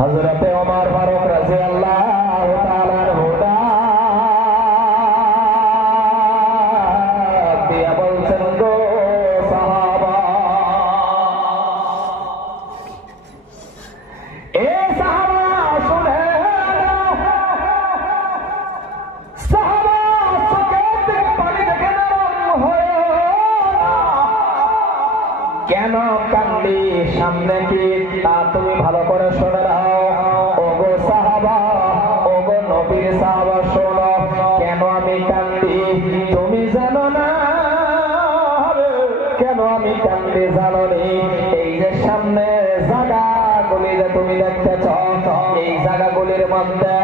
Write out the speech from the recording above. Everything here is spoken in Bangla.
হযরতে ওমর ফারুক রাদিয়াল্লাহু তাআলা আনহু দিয়া বলছেন, গো সাহাবা, এ সাহাবা শুনে সাহাবা চোখের থেকে পানি দেখে নরম হয়ে কেন কান্দি, সামনে কি তা তুমি ভালো করে শুনে নাও। ওগো সাহাবা, ওগো নবীর সাহাবা, শোনো কেন আমি কান্দি তুমি জানো না। কেন আমি কান্দি জানো নি? এই যে সামনে জায়গাগুলি যে তুমি দেখতেছ, এই জায়গাগুলির মধ্যে